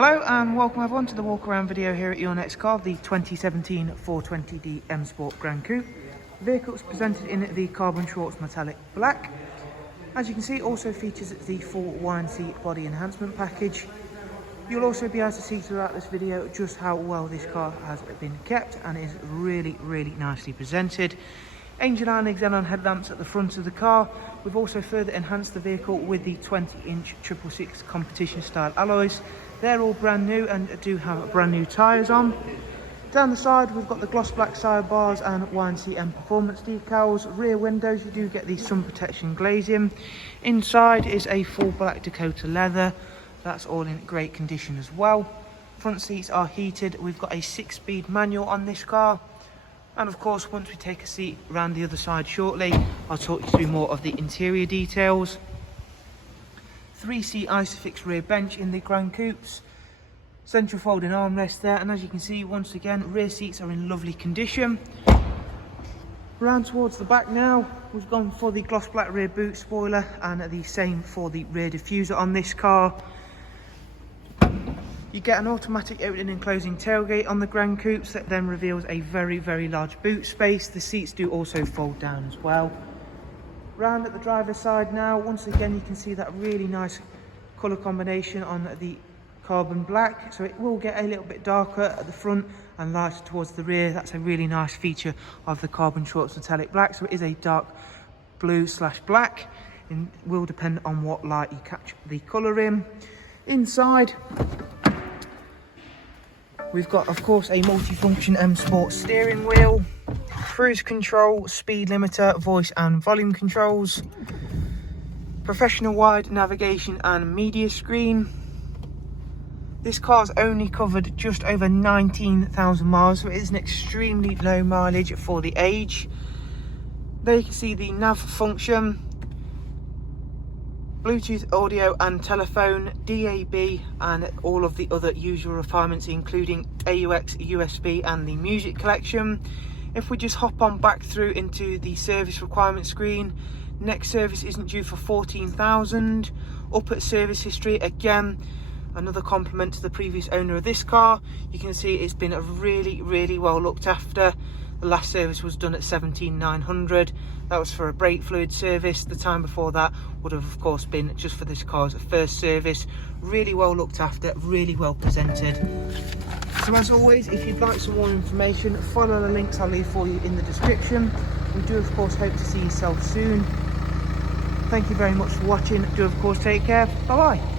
Hello and welcome everyone to the walk around video here at your next car, the 2017 420D M Sport Gran Coupe. The vehicle is presented in the carbon Schwartz metallic black. As you can see, it also features the full YNC body enhancement package. You'll also be able to see throughout this video just how well this car has been kept and is really nicely presented. Angel and xenon headlamps at the front of the car. We've also further enhanced the vehicle with the 20-inch 666 competition style alloys. They're all brand new and do have brand new tyres on. Down the side we've got the gloss black side bars and YNC Mperformance decals. Rear windows, you do get the sun protection glazing. Inside is a full black Dakota leather. That's all in great condition as well. Front seats are heated. We've got a 6-speed manual on this car. And of course, once we take a seat around the other side shortly, I'll talk you through more of the interior details. 3-seat Isofix rear bench in the Gran Coupes. Central folding armrest there, and as you can see, once again, rear seats are in lovely condition. Round towards the back now, we've gone for the gloss black rear boot spoiler and the same for the rear diffuser on this car. You get an automatic opening and closing tailgate on the Gran Coupes that then reveals a very large boot space. The seats do also fold down as well. Round at the driver's side now, once again you can see that really nice colour combination on the carbon black, so it will get a little bit darker at the front and lighter towards the rear. That's a really nice feature of the carbon Schwartz metallic black, so it is a dark blue / black, and will depend on what light you catch the colour in. Inside we've got, of course, a multifunction M Sport steering wheel, cruise control, speed limiter, voice and volume controls, professional wide navigation and media screen. This car's only covered just over 19,000 miles, so it is an extremely low mileage for the age. There you can see the nav function, Bluetooth audio and telephone, DAB and all of the other usual refinements including AUX, USB and the music collection. If we just hop on back through into the service requirement screen, next service isn't due for 14,000. Up at service history, again, another compliment to the previous owner of this car. You can see it's been really well looked after. The last service was done at 17,900. That was for a brake fluid service. The time before that would have, of course, been just for this car's first service. Really well looked after, really well presented. So as always, if you'd like some more information, follow the links I'll leave for you in the description. We do, of course, hope to see yourself soon. Thank you very much for watching. Do, of course, take care. Bye bye.